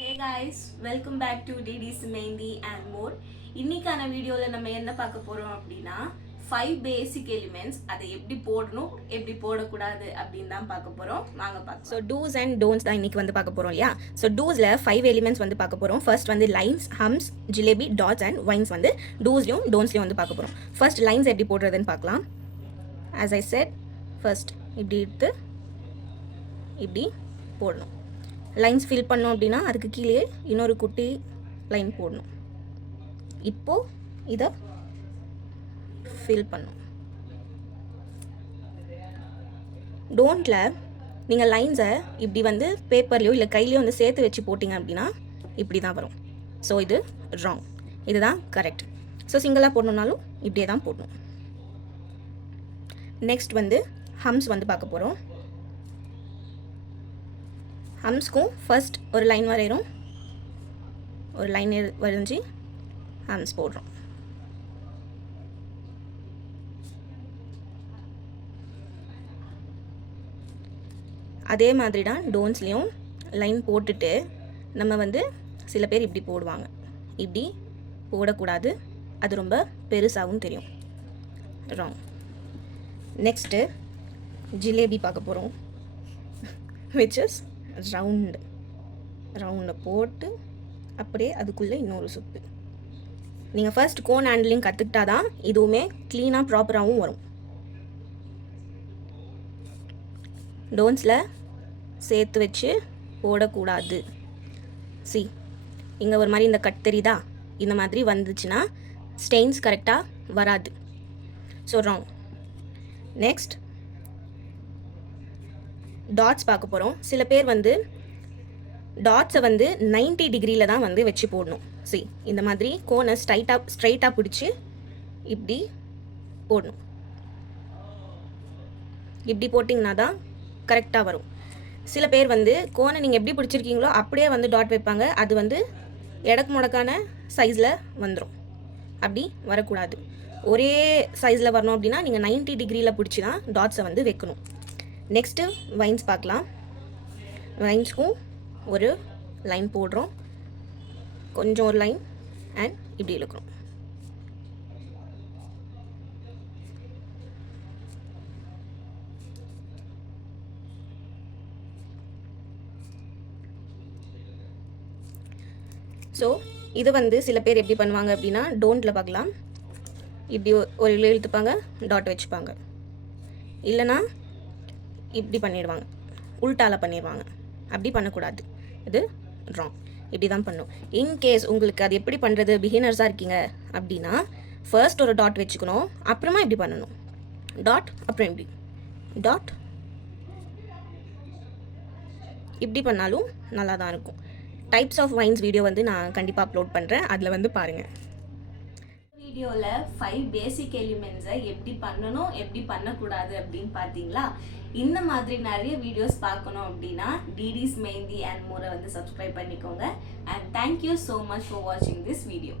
Hey guys, welcome back to DD's Mehendi and more. இன்னைக்கான வீடியோல நம்ம என்ன பார்க்க போறோம் அப்படின்னா 5 பேசிக் எலிமெண்ட்ஸ் அதை எப்படி போடணும் எப்படி போடக்கூடாது அப்படின்னு தான் பார்க்க போறோம். வாங்க பார்க்கலாம். ஸோ டூஸ் அண்ட் டோன்ட்ஸ் தான் இன்னைக்கு வந்து பார்க்க போறோம் இல்லையா. ஸோ டூஸில் 5 எலிமெண்ட்ஸ் வந்து பார்க்க போறோம். ஃபர்ஸ்ட் வந்து lines, humps, jalebi, dots and vines வந்து டூஸ்லையும் டோன்ட்ஸ்லையும் வந்து பார்க்க போறோம். ஃபர்ஸ்ட் லைன்ஸ் எப்படி போடுறதுன்னு பார்க்கலாம். ஆஸ் ஐ செட், ஃபர்ஸ்ட் இப்படி எடுத்து இப்படி போடணும். லைன்ஸ் ஃபில் பண்ணோம் அப்படின்னா அதுக்கு கீழே இன்னொரு குட்டி லைன் போடணும். இப்போது இதை ஃபில் பண்ணும். டோன்ட்டில் நீங்கள் லைன்ஸை இப்படி வந்து பேப்பர்லையோ இல்லை கையிலையோ வந்து சேர்த்து வச்சு போட்டிங்க அப்படின்னா இப்படி தான் வரும். ஸோ இது ராங், இதுதான் கரெக்ட். ஸோ சிங்கிளாக போடணுன்னாலும் இப்படியே தான் போடணும். நெக்ஸ்ட் வந்து ஹம்ஸ் வந்து பார்க்க போகிறோம். ஹம்ஸ்க்கும் ஃபர்ஸ்ட் ஒரு லைன் வரைகிறோம், ஒரு லைன் வரைஞ்சி ஹம்ஸ் போடுறோம். அதே மாதிரி தான் டோன்ஸ்லேயும் லைன் போட்டுட்டு நம்ம வந்து சில பேர் இப்படி போடுவாங்க. இப்படி போடக்கூடாது, அது ரொம்ப பெருசாகவும் தெரியும். ராங். நெக்ஸ்ட்டு ஜிலேபி பார்க்க போகிறோம். விச் இஸ் ரவுண்டை போட்டு அப்படியே அதுக்குள்ளே இன்னொரு சுத்து. நீங்கள் ஃபர்ஸ்ட் கோன் ஹேண்ட்லிங் கற்றுக்கிட்டா தான் இதுவுமே க்ளீனாக ப்ராப்பராகவும் வரும். டோன்ஸில் சேர்த்து வச்சு போடக்கூடாது. இங்கே ஒரு மாதிரி இந்த கட் தெரியுதா, இந்த மாதிரி வந்துச்சுன்னா ஸ்டெயின்ஸ் கரெக்டாக வராது. So wrong. நெக்ஸ்ட் டாட்ஸ் பார்க்க போகிறோம். சில பேர் வந்து டாட்ஸை வந்து 90 டிகிரியில் தான் வந்து வச்சு போடணும். இந்த மாதிரி கோனை ஸ்ட்ரைட்டாக பிடிச்சி இப்படி போடணும். இப்படி போட்டிங்கன்னா தான் கரெக்டாக வரும். சில பேர் வந்து கோனை நீங்கள் எப்படி பிடிச்சிருக்கீங்களோ அப்படியே வந்து டாட் வைப்பாங்க. அது வந்து எடக்கு முடக்கான சைஸில் வந்துடும். அப்படி வரக்கூடாது. ஒரே சைஸில் வரணும் அப்படின்னா நீங்கள் 90 டிகிரியில் பிடிச்சி தான் டாட்ஸை வந்து வைக்கணும். நெக்ஸ்ட்டு வைன்ஸ் பார்க்கலாம். வைன்ஸ்க்கும் ஒரு லைன் போடுறோம், கொஞ்சம் ஒரு லைன் அண்ட் இப்படி இழுக்கிறோம். ஸோ இது வந்து சில பேர் எப்படி பண்ணுவாங்க அப்படின்னா டோன்ட்டில் பார்க்கலாம். இப்படி ஒரு இழுத்துப்பாங்க, டாட் வச்சுப்பாங்க. இல்லைனா இப்படி பண்ணிடுவாங்க, உல்டால பண்ணிடுவாங்க. அப்படி பண்ணக்கூடாது, இது ராங். இப்படி தான் பண்ணும். இன்கேஸ் உங்களுக்கு அது எப்படி பண்ணுறது பிகினர்ஸாக இருக்கீங்க அப்படின்னா ஃபர்ஸ்ட் ஒரு டாட் வச்சுக்கணும், அப்புறமா இப்படி பண்ணணும். டாட் அப்புறம் இப்படி டாட், இப்படி பண்ணாலும் நல்லா தான் இருக்கும். டைப்ஸ் ஆஃப் வைன்ஸ் வீடியோ வந்து நான் கண்டிப்பாக அப்லோட் பண்ணுறேன், அதில் வந்து பாருங்கள். வீடியோவில் 5 பேசிக் எலிமெண்ட்ஸை எப்படி பண்ணணும் எப்படி பண்ணக்கூடாது அப்படின்னு பார்த்தீங்களா. இந்த மாதிரி நிறைய வீடியோஸ் பார்க்கணும் அப்படின்னா DD's Mehendi and more வந்து சப்ஸ்கிரைப் பண்ணிக்கோங்க. And thank you so much for வாட்சிங் திஸ் வீடியோ.